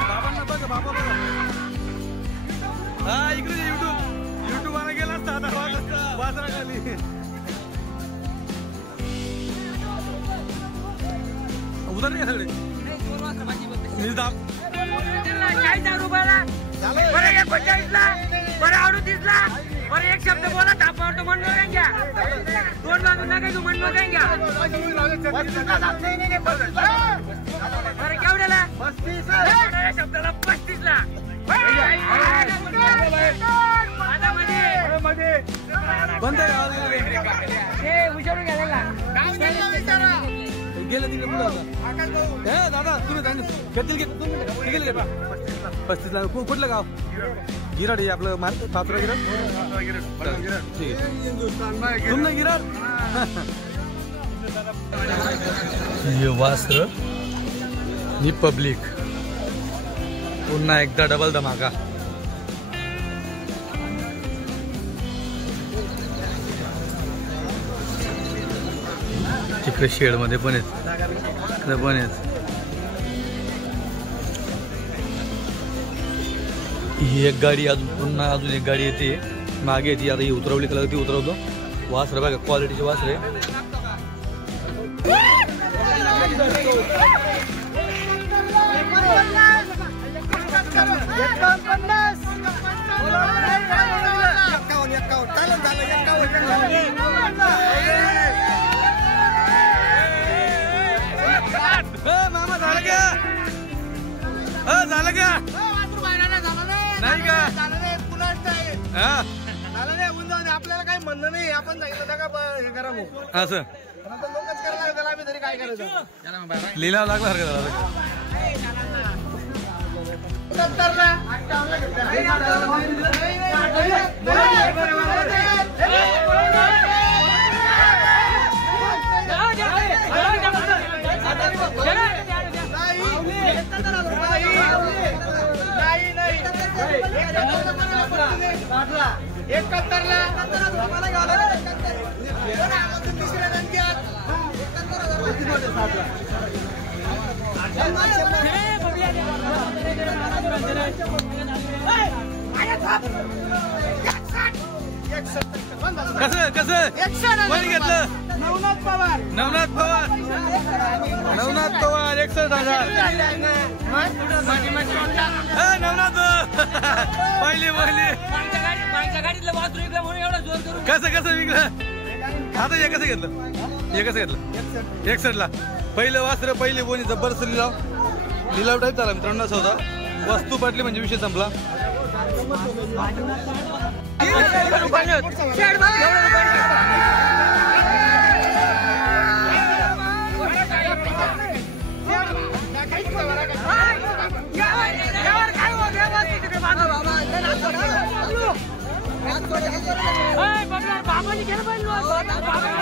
बाबांना बघा बाबा बघा हा इकडे युट्यूब आला गेला असता आता वासराखाली उतर नाही सगळे बरं एक शब्द बोला तापावरतो म्हणलो काय घ्या दोन बाजू नका तू म्हणलो काय घ्या बरं केवढ्याला 35 शब्दाला 35 ला बंद विचारून घ्या गेलं तिकडे पुढे हे दादा तुम्ही घेतील घे 35 ला कुठलं गाव गिराड आपलं पात्रा गिराड ठीक आहे तुमनं गिराड हे वास्त्र ही पब्लिक पुन्हा एकदा डबल धमाका तिकडे शेड मध्ये पण आहेत इकडे पण आहेत ही एक गाडी पुन्हा अजून एक गाडी येते मागे येते आता ही उतरवली कला ती उतरवतो वासरे बघा क्वालिटीचे वासरे मामा झालं का झालं का नाही का आपल्याला काही म्हणणं नाही आपण सांगितलं का हे करा मग असं लोकच करायला त्याला आम्ही तरी काय करायचं लिहिला लागला कसं कसं कोणी घेतलं नवनाथ पवार 61,000 नवनाथ पहिली कसं कसं विकलं आता हे कसं घेतलं 61 ला पहिलं वासर पहिली बोनी जबरदस्त लिलाव टाईप झाला मित्रांनो सौदा वस्तू पडली म्हणजे विषय संपला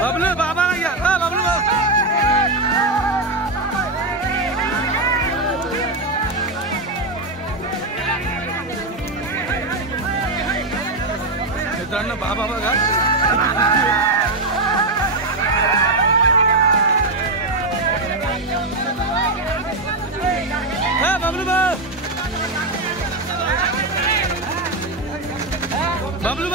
बबलू बाबा घ्या बबलू मित्रांनो बाबा बघा बबलू बबलू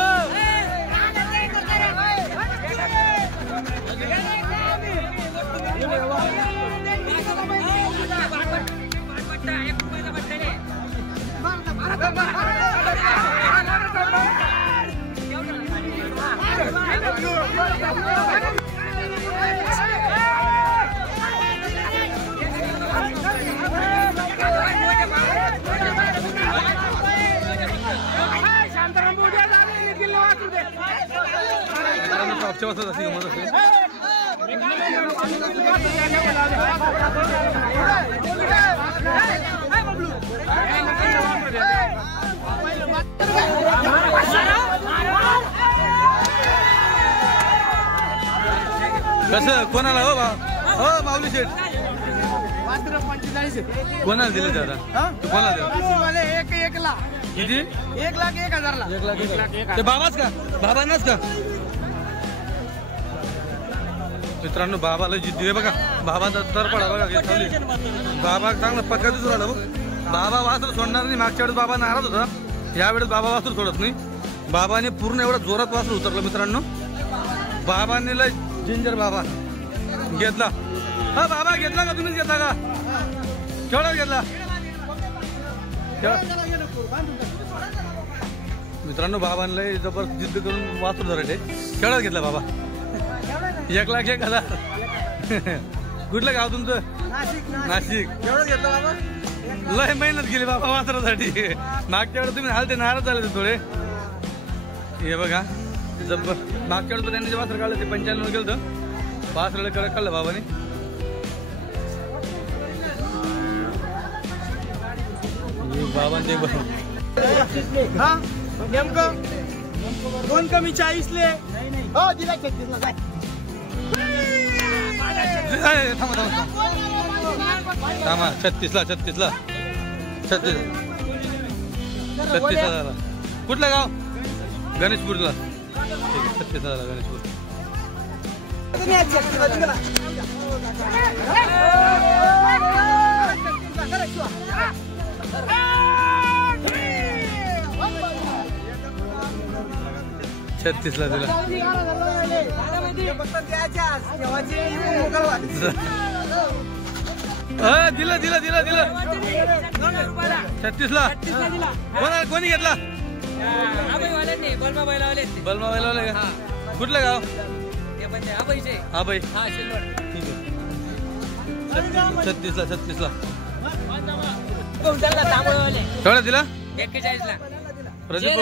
ऑप्शन वाजता अशी गमत असते कसं कोणाला हो माऊली शेठ कोणाला दिलं दादा कोणाला दिलं एक लाख किती 1,01,000 ला 1,01,000 ते बाबाच का बाबांनाच का मित्रांनो बाबाला जिद्दी आहे बघा. बाबाचा तर पडा बघा बाबा चांगला पक्का दिसून राहिला बघ. बाबा वासर सोडणार नाही. मागच्या वेळेस बाबा नाराज होता, यावेळेस बाबा वासर सोडत नाही. बाबाने पूर्ण एवढा जोरात वासर उतरलं मित्रांनो. बाबाने लय जिंजर बाबा घेतला. हा बाबा घेतला का तुम्हीच घेतला का? केवढा घेतला मित्रांनो? बाबांना लय जबरदस्त जिद्द करून वासर धरले. केवढा घेतला बाबा? 1,01,000. कुठलं गाव तुमचं? नाशिक. एवढं घेतलं बाबा. लय मेहनत केली बाबा वासरासाठी. मागच्या वेळेस तुम्ही हालते नाराज झाले थोडे. हे बघा मागच्या वेळेस त्यांनी जे वासर काढलं ते 95 गेलं तर वासराला कडक काढलं बाबाने. बाबांचे हा नेमकं 2 कमी 40ले. हो दिला 36ला काय. थांबा 36ला 36ला झाला. कुठलं गाव? गणेशपूरला. 36 झाला गणेशपूर. छत्तीसला दिला. दिला दिला दिला दिला 36ला. कोणी घेतला? बलमा बैलावाले का? कुठलं गाव? हा बाई. 36ला 36ला. केवढा दिला? 41ला. प्रदीप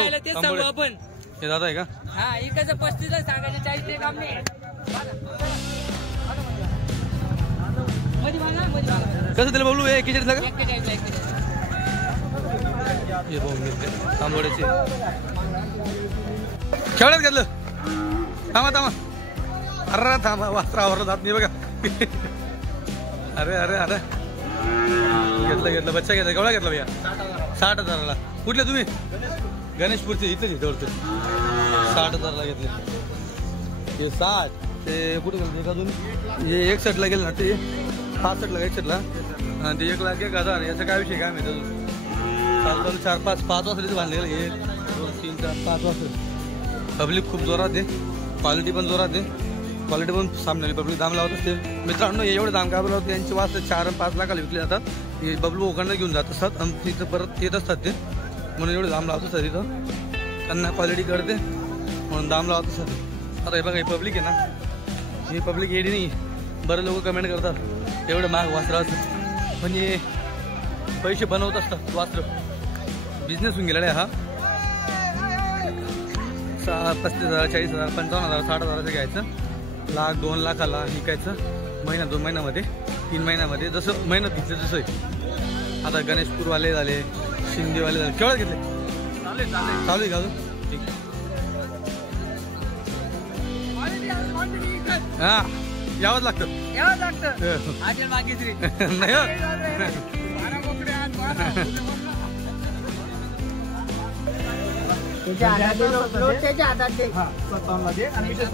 आपण हे दादा आहे का? हा इकडचं 35ला सांगायचं 40 ते काम नाही. कसं दिलं बबलू? 41ला का? 41ला. हे बघ तांबोड्याचे. केवढ्यात घेतलं? थांबा थांबा. अरे थांबा वासरावर जात नाही बघा. अरे अरे अरे घेतलं बच्चा घेतला. केवढा घेतला भैया? 60,000ला. कुठले तुम्ही? गणेशपूरचे इथेच जवळचे. 60,000ला घेतले. हे 60 ते कुठे गेलं? अजून हे 61ला गेलं ना. ते 65ला 61ला. आणि ते 1,01,000. याचा काय विषय काय माहिती अजून? 4-5 वाजता बांधले. 1 2 3 4 5 वाजता. पब्लिक खूप जोरात आहे. क्वालिटी पण जोरात आहे. क्वालिटी पण सामने पब्लिक दाम लावत असते मित्रांनो. एवढे दाम का लावते? यांचे वाजता 4 आणि 5 लाखाला विकले जातात. हे बबलू ओकांना घेऊन जात असतात आणि तिथं परत येत असतात ते. म्हणून एवढे दाम लावत असतात तिथं. त्यांना क्वालिटी कळते म्हणून दाम लावत असतात. आता हे बघा हे पब्लिक आहे ना. ही पब्लिक येडी नाही. बरेच लोक कमेंट करतात एवढं महाग वासरं असतं. पण हे पैसे बनवत असतात वासरं. बिझनेस होऊन गेला हा. 35,000 40,000 55,000 60,000चं घ्यायचं. 1,00,000 2 लाखाला विकायचं. महिना 2 महिन्यामध्ये 3 महिन्यामध्ये जसं मेहनत घेतली तसं आहे. आता गणेशपूरवाले झाले, शिंदेवाले झाले. केवढा घेतले? चालू आहे का अजून? ठीक. हा यावंच लागतं. नाही हो. त्याच्या हातात दे. 57ला दे आणि विशेष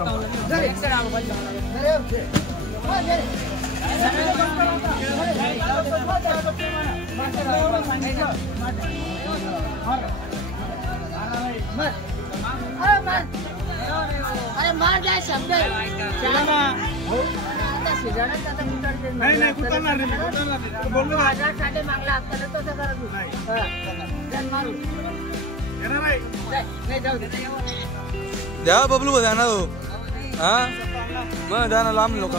अरे मार काय शब्द नाही नाही कुठणार नाही. बोललो साठी मागला असताना तसं करत द्या बबलू द्या ना. हा मग द्या ना लांब लोक.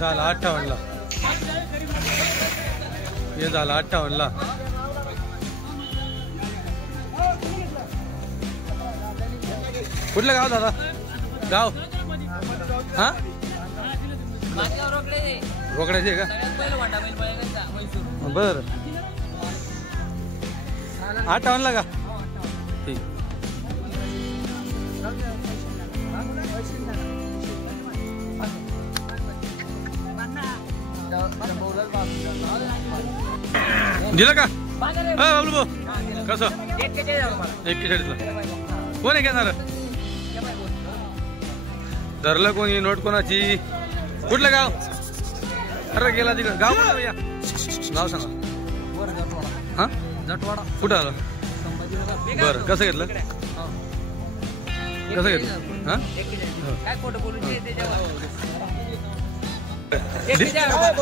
झाला 58ला. हे झालं 58ला. कुठलं गाव दादा? गाव हा रोकड्याचे का? बर 58ला का? ठीक. दिलं का बाबलू भाऊ कसं 41ला कोण आहे घेणार धरलं कोणी नोट कोणाची कुठलं गाव अरे गेला तिकडं गाव कुठं भैया गाव सांगा हा जटवाडा कुठं आलं बरं कसं घेतलं कसं घेतलं हा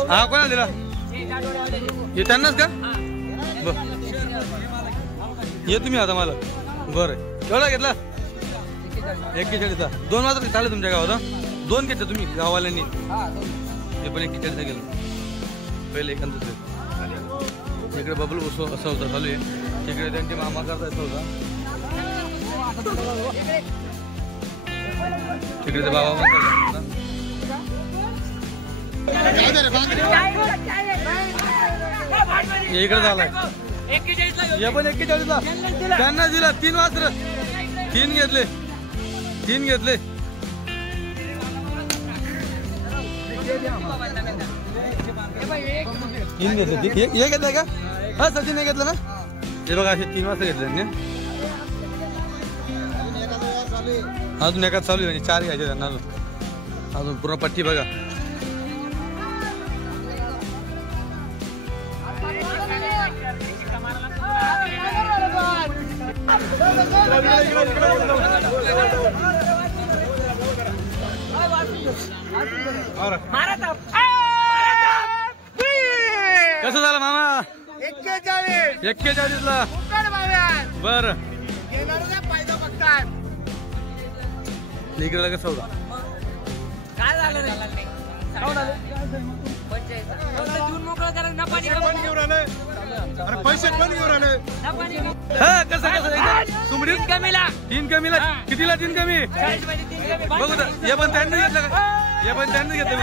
हा कोणाला दिला हे त्यांनाच का बर ये तुम्ही आता मला बरं केवढा घेतला 41चा 2 वाजता चालले तुमच्या गावात 2 घेतले तुम्ही गाववाल्यांनी हे पण 41चा गेलो पहिले एकांत इकडे बबलू सौदा चालू आहे तिकडे त्यांचे मामा करतायत सौदा तिकडे ते बाबा इकडे झालाय हे पण 41ला त्यांना दिला 3 वाजता 3 घेतले 3 घेतले हे घेतलंय का हा सचिन हे घेतलं ना हे बघा असे 3 वाजता घेतले अजून एकाच चालू आहे 4 घ्यायचे त्यांना अजून पूर्ण पट्टी बघा कसं झालं मामा 41ला बर इकडे लगेच सौदा काय झालं पैसे कोण घेऊन आले कसं सुमडीत 3 कमीला कितीला 3 कमी बघू हे पण त्यांनी घेतलं का हे पण त्यांनी घेतलं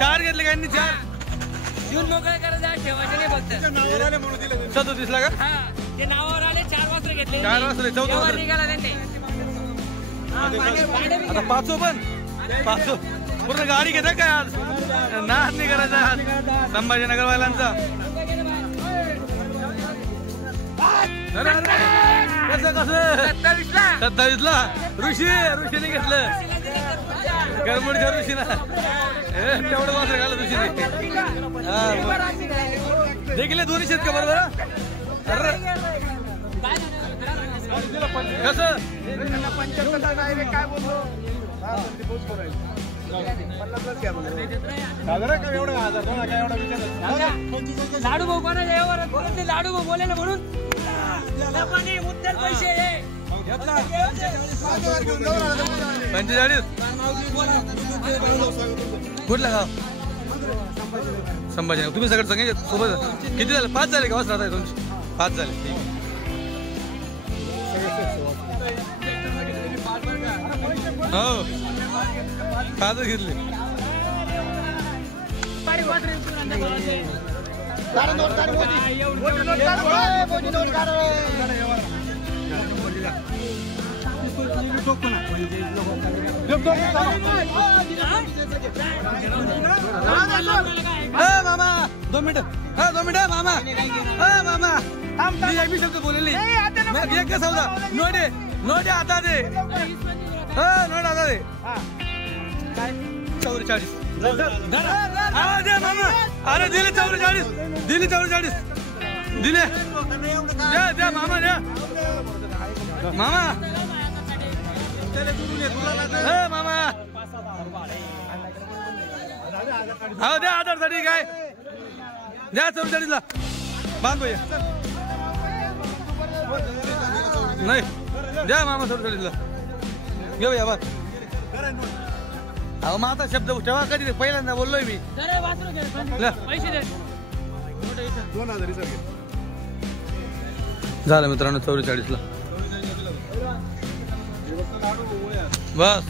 4 घेतले का यांनी 4 देऊन मोकळं करायचं ठेवायचं नाही फक्त 37 ला का ते नावावर आले 4 वाजता घेतले 4 वाजता 14 वाजता निघाला त्यांनी आता 5 पण 5 पूर्ण गाडी घेता काय आज नाच नाही करायचा आज संभाजीनगरवाल्यांचा कसं 27 ला ऋषीने घेतलं गरमडच्या ऋषीला तेवढं मात्र घालं ऋषीने देखील 2 शेत का बरोबर कसं काय बोललो लाडू भाऊ कोणाच्या लाडू भाऊ बोलायला म्हणून उत्तर पैसे 45 कुठलं गाव संभाजीनगर तुम्ही सगळं सगळे सोबत किती झाले 5 झाले का वाजता राहताय तुमची 5 झाले ठीक हो 5 घेतले मामा 2 मिनिट 2 मिनिट मामा मामा शब्द बोलले सौदा नोटे आता दे नोट आता दे 44 दे मामा अरे दिले 44 दिले 44 दिले द्या मामा द्या मामा मामा हो द्या आधारसाठी काय द्या 44 ला बांध भैया नाही द्या मामा 44 ला घेऊ या बात अहो मग आता शब्द ठेवा कधी पहिल्यांदा बोललोय मी झालं मित्रांनो 44 ला बस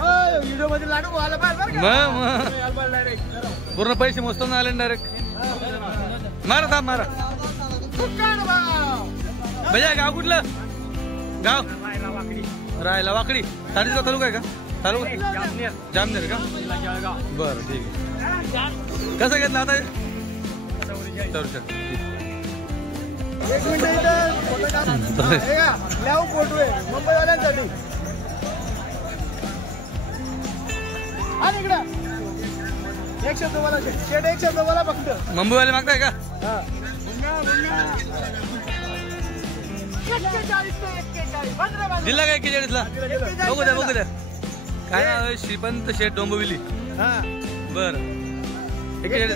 व्हिडिओ मध्ये लाडू आला पूर्ण पैसे मोजताना आले डायरेक्ट मारा थांब मारा भैया गाव कुठलं गाव राहायला वाकडी 3:30 तालुका आहे का तालुका जामनेर का? बरं ठीक आहे. कसं घेतलं आता? 400. एक मिनिट इथं फोटो काढ. हे का? लाव फोटो आहे मुंबईवाल्यांसाठी. आणि इकडं एक शब्द बोला शेट, एक शब्द बोला फक्त. मुंबईवाले मागताय का? हा. दिला काय 41ला? बघू द्या बघू द्या. काय नाव आहे? श्रीपंत शेठ डोंबिवली. हा. बरं 41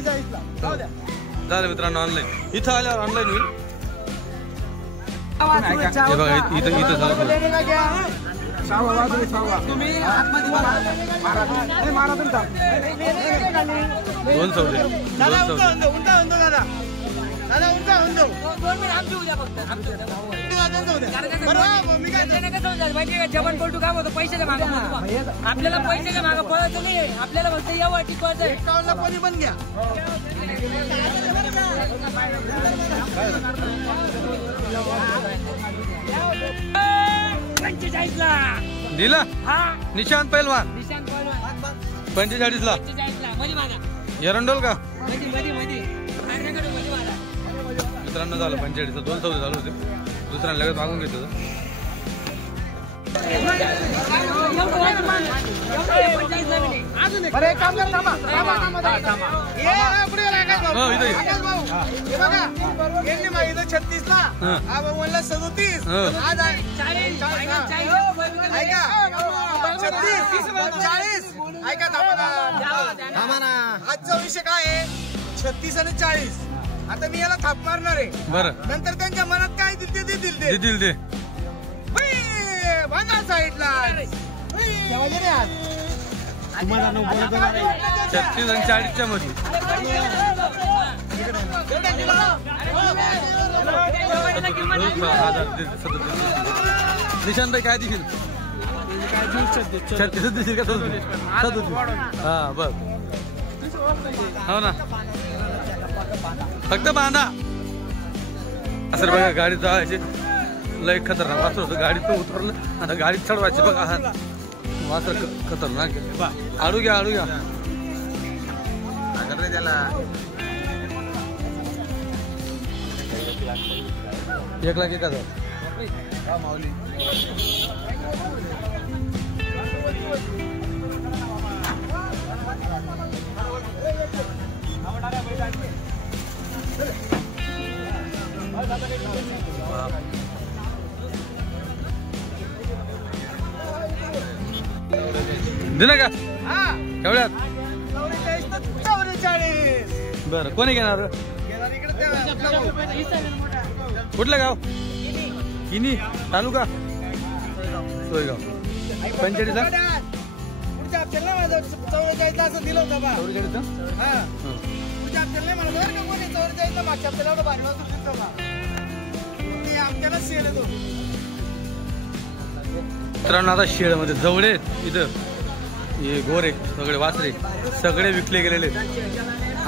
जाऊ द्या. झालं मित्रांनो ऑनलाईन. इथं आल्यावर ऑनलाईन होईल. हे बघा इथं इथं झालं. तुम्ही आतमध्ये मारा. 2 सौदे. दादा उंटा दादा. दादा उंटा. 2 मिनिट आमची उद्या फक्त. जवान पलटू काम होतं पैशाच्या मागा. आपल्याला पैशाच्या मागा पळायचं नाही. आपल्याला फक्त यावं टिकवायचं. 51ला कोणी पण घ्या. दिला निशांत पैलवान. 45ला एरंडोल का? मित्रांनो झालं 45. 2 सौदे झाले होते. दुसऱ्या लगेच मागून घेतलं. अरे एक काम कर. थांबा. यांनी मागितलं 36ला. म्हणलं 37. आज 36 40. ऐका थांबा ना. आजचा विषय काय आहे? 36 आणि 40. आता मी याला थाप मारणार आहे. बरं नंतर त्यांच्या मनात काय दिल ते भांगा साईडला 36 आणि 40च्या मध्ये. निशांत भाई काय दिसेल? 36 दिसेल का? 37. हा बस हो ना. फक्त बांधा. असं बघा गाडी जायची लय खतरनाक वासर होतं. गाडीत उतरलं आता गाडीत चढवायची बघा. हा वासर खतरनाक. आडू घ्या त्याला 1,01,000. दिलं का? एवढ्यात 44. बरं कोणी घेणार? कुठलं गाव? किनी तालुका सोयगाव. 45ला पुढच्या हप्त्याला माझं 44ला असं दिलं होतं बा. 44चं? हा. पुढच्या हप्त्याला मला बरं का कोणी 44ला मागच्या हप्त्याला एवढं भारी नव्हतं दिलं बा. ते हप्त्याला सेल येतो. मित्रांनो आता शेळमध्ये जवळे इथं हे गोरे सगळे वासरे सगळे विकले गेलेले.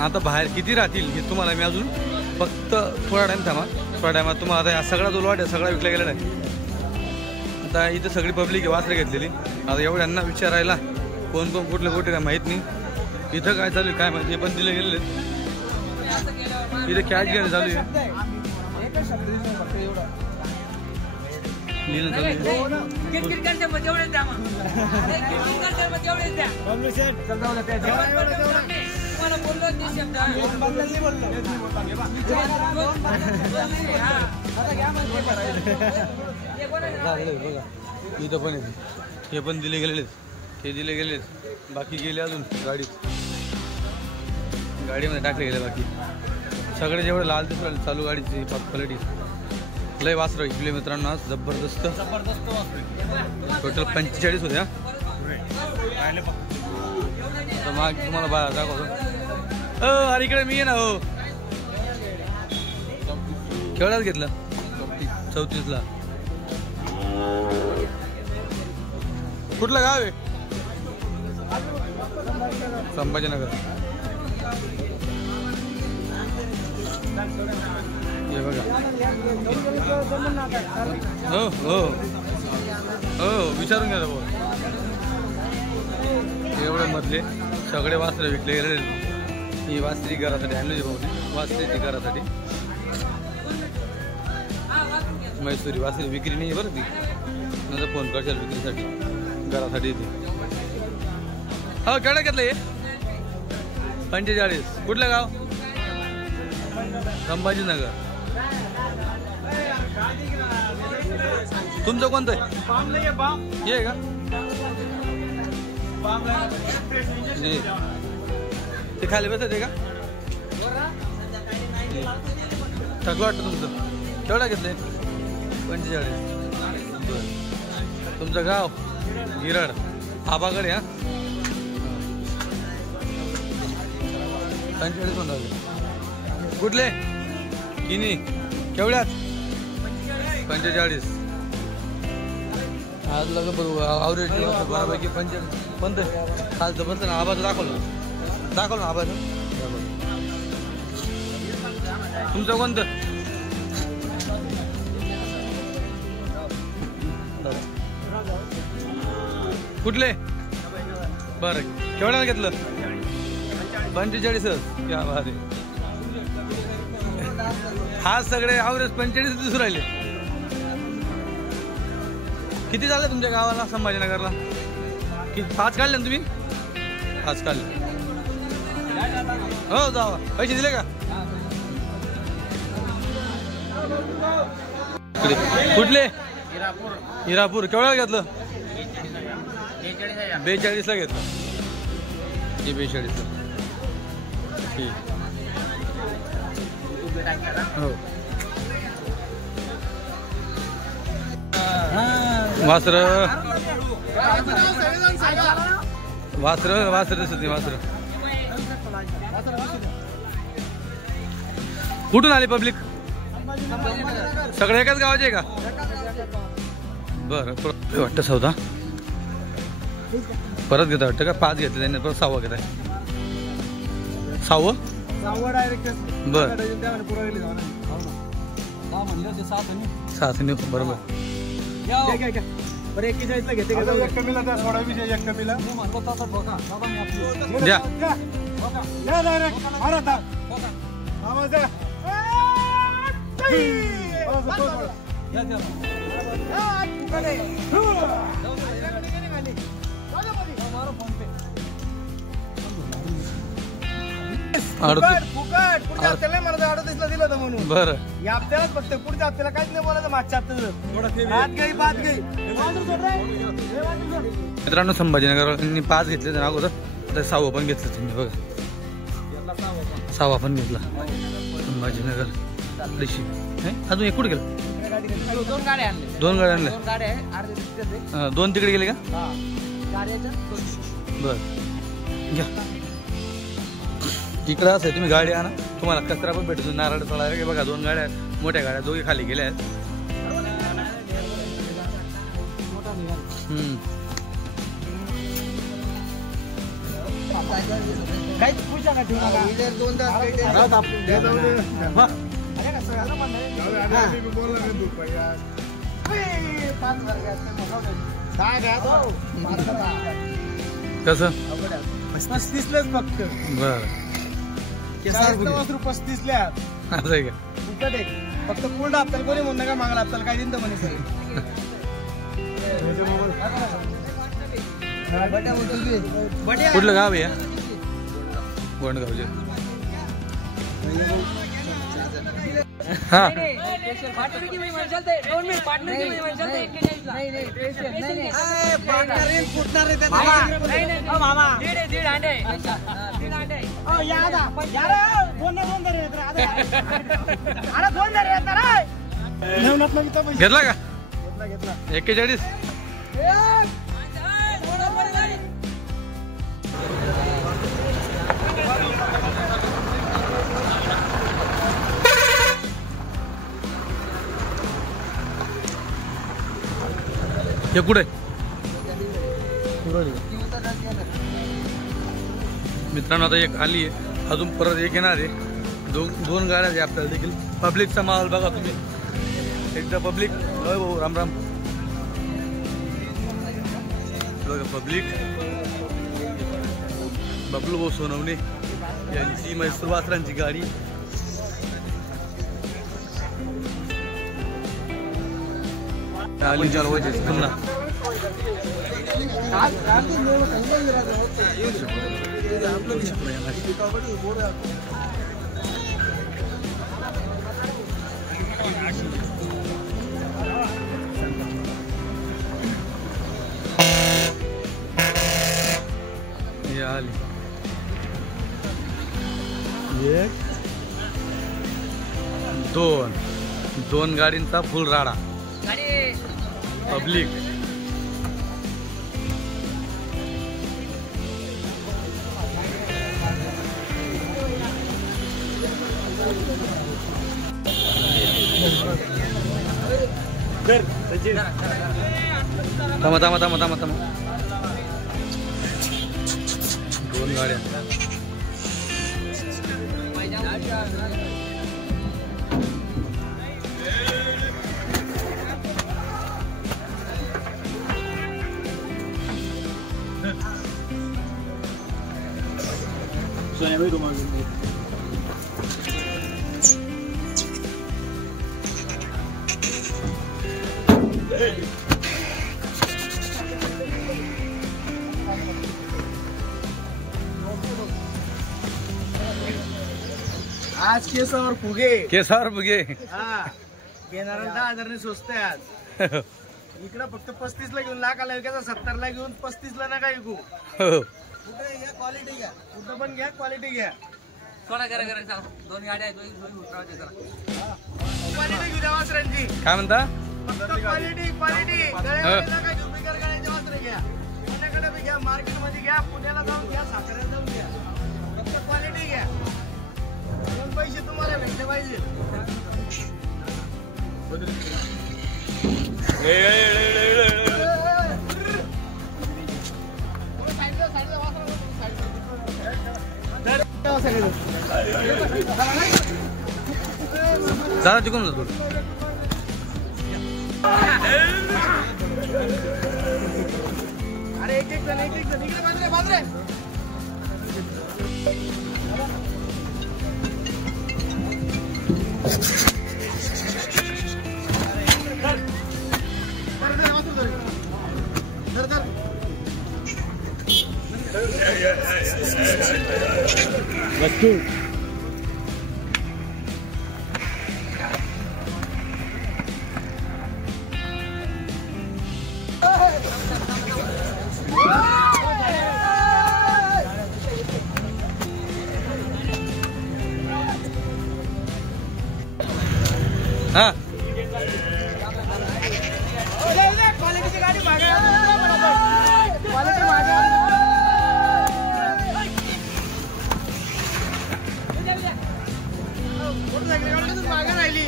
आता बाहेर किती राहतील हे तुम्हाला मी अजून फक्त थोडा टाइम थांबा. थोड्या टायमात तुम्हाला आता सगळा जो लॉट आहे सगळा विकला गेलेला आहे. आता इथं सगळी पब्लिक वासरे घेतलेली. आता एवढ्यांना विचारायला कोण कुठले काय माहीत नाही. इथं काय चालू आहे काय माहिती. हे पण दिले गेलेले. इथं कॅश घ्यायला चालू आहे. इथं पण हे पण दिले गेलेले. ते दिले गेले. बाकी गेले अजून गाडीमध्ये टाकले गेले. बाकी सगळे जेवढे लाल दिसले चालू गाडीची क्वालिटी लय वासर इकले मित्रांनो. आज जबरदस्त टोटल 45 होत्या. मग तुम्हाला बाहेर दाखवतो. अरे इकडे मी आहे ना. हो केवढ्यात घेतलं? 34ला. कुठलं गाव आहे? संभाजीनगर. हे बघा. हो हो हो विचारून घ्या भाऊ. एवढे मधले सगळे वासरे विकले गेले. ही वासरी घरासाठी आणली भाऊ, वासरीची घरासाठी. मैसुरी वासरी विक्री नाही बरं ती, नंतर फोन करशाल विक्रीसाठी घरासाठी ती. हो केवढं घेतलं हे? 45. कुठलं गाव? संभाजीनगर. तुमचं कोणतं आहे? हे का? ते खाली बसत आहे का? थकलं वाटतं तुमचं. केवढा घेतलंय? 45. तुमचं गाव? गिरड. आबाकडे. हा 45 म्हणतात. कुठले? किनी. केवढ्यात? 45. आज लग आवरेज बऱ्यापैकी 45. कोणतं आज बसलं ना? आबाचं दाखवलं ना आबाचं. तुमचं कोणतं? कुठले? बरं केवढ्याला घेतलं? 45. क्या बात आहे. हा सगळे आवरेज 45 दिसून राहिले. किती झाले तुमच्या गावाला संभाजीनगरला? किती? 5 काढले ना तुम्ही? 5 काढले. हो जावा. पैसे दिले का? कुठले? हिरापूर. केवढ्याला घेतलं? 42ला घेतलं. हे 42. ठीक. हो. वासर दिसत नाही. वासर कुठून आले पब्लिक? सगळे एकाच गावाचे का? बरं वाटतं सौदा परत घेता वाटतं का? 5 घेतले त्यांनी, परत 6वा घेताय. 6वं डायरेक्ट. बरं 6 बरोबर. बरं आपल्याला फक्त पुढच्या हप्त्याला काहीच नाही बोलायचं. मागच्या हप्त्यात मित्रांनो संभाजीनगर 5 घेतले तर अगोदर, आता 6वं पण घेतलं तुम्ही बघा. 6वा पण घेतला संभाजीनगर. अजून एक कुठे गेलं? 2 गाड्या आणले. 2 गाड्या आणल्या. 2 गाड्या आहे. अर्धे दिसते. 2 तिकडे गेले का? बर घ्या. इकडं असं आहे, तुम्ही गाडी आणा, तुम्हाला कचरा पण भेटतो. नारळ तळा बघा, 2 गाड्या मोठ्या गाड्या दोघी खाली गेल्या आहेत. कसं 35लाच फक्त. बर 35ला असं आहे का? फुकट आहे. फक्त पुढं आपल्याला कोणी म्हणणं का मागला आपल्याला काय दिन म्हणे सर. कुठलं गाव आहे? गोंडगावचे. हा घेतला का? 41. हे कुठे? मित्रांनो आता एक आली आहे, अजून परत एक येणार आहे. 2 गाड्या आहे आपल्याला देखील. पब्लिकचा माहोल बघा तुम्ही एकदा. पब्लिक भाऊ राम राम बघा. पब्लिक बबलू भाऊ सोनवणे यांची म्हैसूर वासरांची गाडी. पुन्हा एक दोन गाडींचा फुल राडा. पब्लिक थांबा थांबा थांबा थांबा थांबा. दोन गाड्या आज केसावर फुगे. हा घेणारा 10,000 स्वस्त आहे आज. इकडं फक्त 35 ला घेऊन लाखाला विकायचा, 70 ला घेऊन 35 ला नका विकू. कुठे घ्या क्वालिटी घ्या, कुठं पण घ्या क्वालिटी घ्या. थोडा करा दोन गाड्या आहेत. क्वालिटी घेऊ द्या वासरांची. काय म्हणता? फक्त क्वालिटी नका घेऊ, बिगर गाड्याचे वासरे घ्या. पुण्याकडे बी घ्या, मार्केट मध्ये घ्या, पुण्याला जाऊन घ्या, साताऱ्यात जाऊन घ्या. फक्त क्वालिटी घ्या. दोन पैसे तुम्हाला भेटले पाहिजे. जरा चुकून जातो. अरे एक जण इकडे बाजरे. हा क्वालिटीची गाडी मागे क्वालिटी मागे मागे राहिली.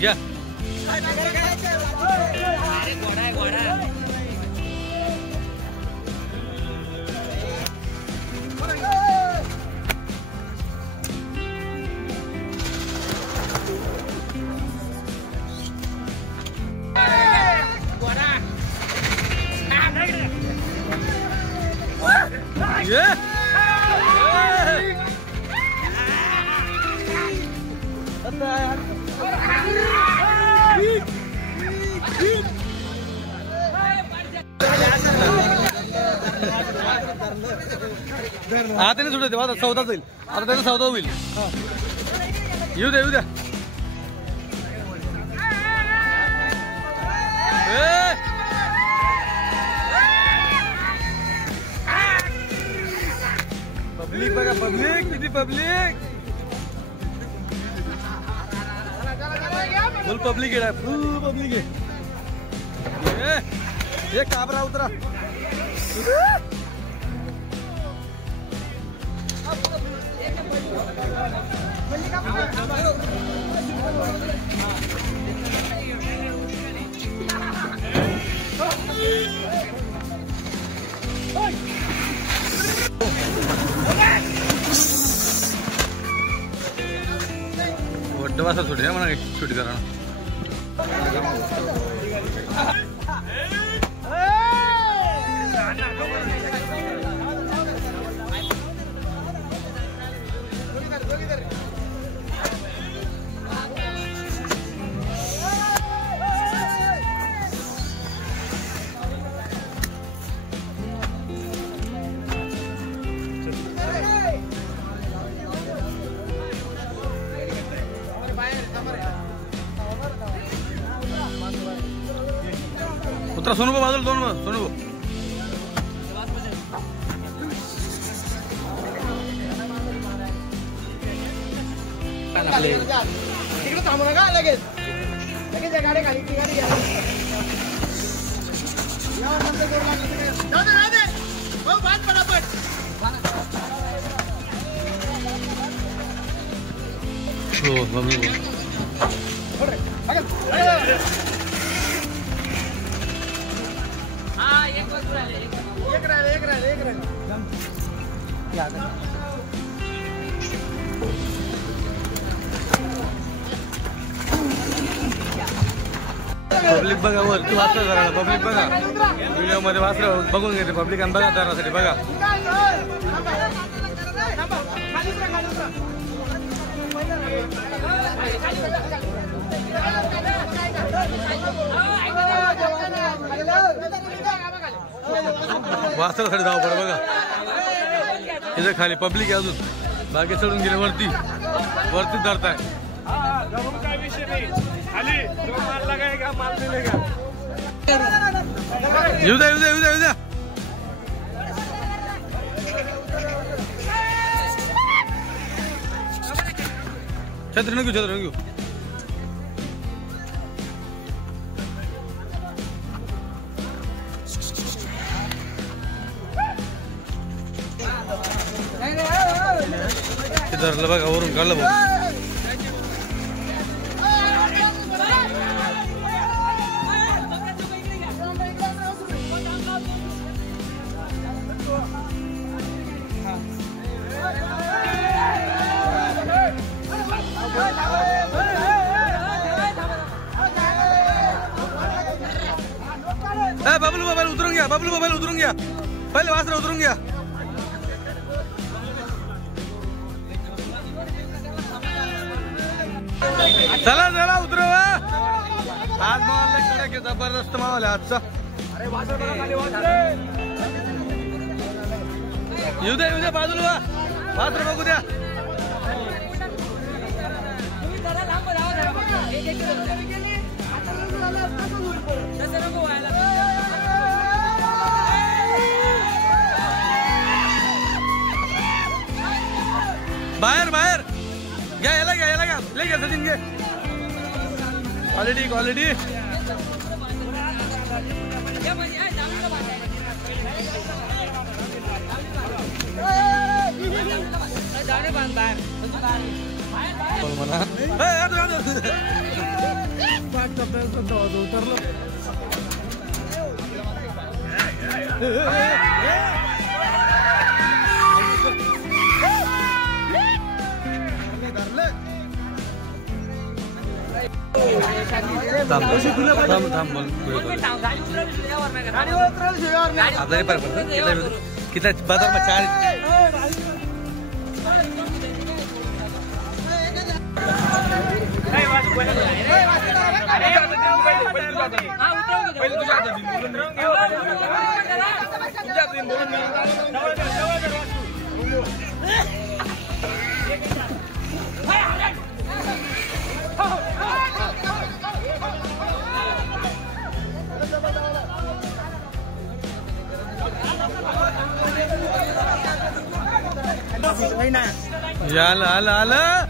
घ्या आता नाही सुटत आता सौदा जाईल. आता त्याचा सौदा होईल. येऊ द्या येऊ द्या. पब्लिक बघा पब्लिक किती पब्लिक. फुल पब्लिक आहे फुल पब्लिक आहे. हे काबरा उतरा. वाजता सुटी आहे म्हणा शूट करा उतरा सोनू बाजूला दोन सोनू तिकडे थांबू नका लगेच लगेच गाडी खाली ती गाडी पटापट हो बाबू एक राहिले पब्लिक बघा वरती वाचलं जरा पब्लिक बघा व्हिडिओ मध्ये वाचलं बघून घेते पब्लिक आणि बघा जरासाठी बघा वाचल्यासाठी धाव पड बघा इथे खाली पब्लिक आहे अजून बाकी चढून गेले वरती धरताय काय विषय नाही खाली जो माल लगाएगा माल मिलेगा येऊ द्या छत्री न घेऊ धरलं बघा वरून काढलं बघ बबलू मोबाईल उतरून घ्या पहिले वासरा उतरून घ्या चला उतरवा आज मावला कडक जबरदस्त मावला आजचा येऊ द्या बाजूला वासरा बघू द्या बाहेर घ्या याला घ्या ले घ्या सचिन घे क्वालिटी उतरलो किती बाजार में चार आलं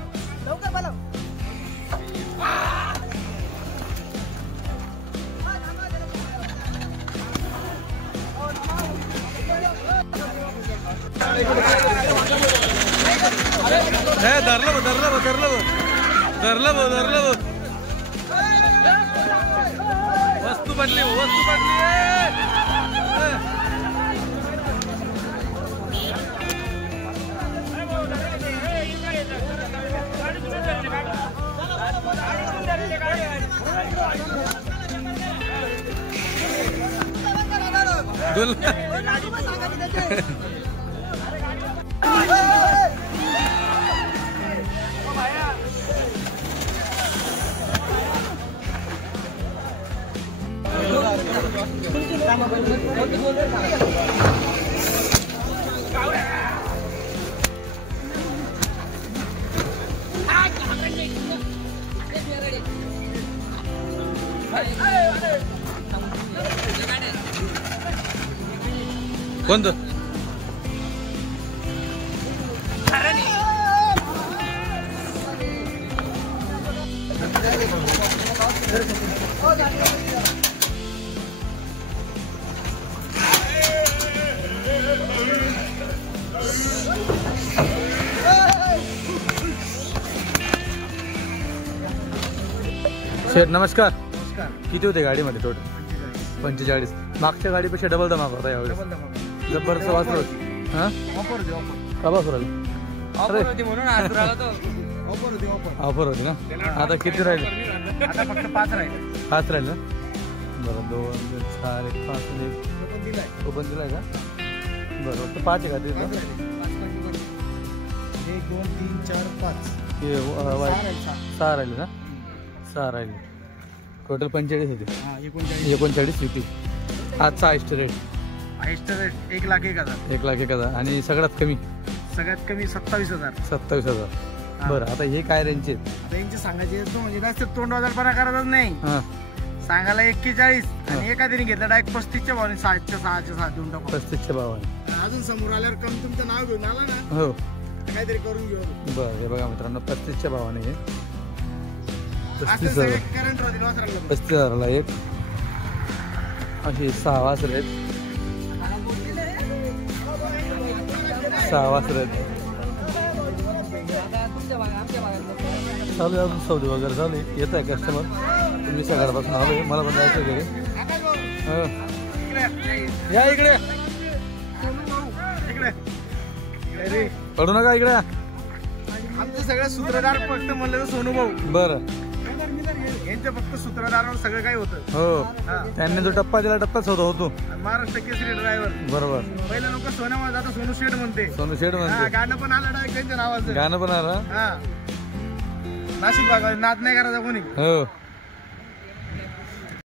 धरलं वस्तू पडली कोणतं शेठ नमस्कार. किती होते गाडीमध्ये टोटल? 45. मागच्या गाडीपेक्षा डबल धमाका होता यावेळेस. जबरदस्त वासर होती. हा का वासर आली? ऑफर होती ना. आता किती राहिले? आता फक्त 5 राहिले. 5 राहिले ना. बरं 2 4 1 5 1 ओपन दिलाय का? बरं तर 5 आहे का तिथं? 1 2 3 4 5 6 राहिले ना. 6 राहिले. टोटल 45 होते. 39 होती. आजचा हायस्ट रेट 1,01,000. 1,01,000 आणि सगळ्यात कमी सगळ्यात कमी 27,000. 27,000. बरं आता हे काय रेंजचे आहेत? आता यांचे सांगायचे म्हणजे जास्त तोंड बाजारपणा करायचाच नाही. हां सांगायला 41 आणि एखाद्याने घेतलं डायरेक्ट 35च्या भावाने 6च्या 6 देऊन टाकू. 35च्या भावाने. अजून समोर आल्यावर कमी तुमचं नाव घेऊन आला ना हो काहीतरी करून घेऊ. बरं हे बघा मित्रांनो 35च्या भावाने हे असं 35,000. सगळे करंट होतील वासराला. 35,000ला एक अशी 6 वासर आहेत. 6 वासर आहेत. चालू आहे अजून सौदे वगैरे चालू आहे. येत आहे कस्टमर. तुम्ही सकाळपासून आलोय. मला पण जायचं घरी. हो या इकडे. पडू नका इकडे. आमचं सगळं सूत्रधार फक्त म्हणलं तर सोनू भाऊ. बरं यांचं फक्त सूत्रधारावर सगळं काही होतं. हो त्यांनी जो टप्पा दिला टप्पाच होतो. महाराष्ट्र केसरी ड्रायव्हर. बरोबर. पहिले लोक सोन्या म्हणत आता सोनू शेठ म्हणते. सोनू शेठ म्हणते. गाणं पण आलं डायरेक्ट त्यांच्या नावाचं. गाणं पण आलं. हा नाशिक भागात नाद नाही करायचा कोणी. हो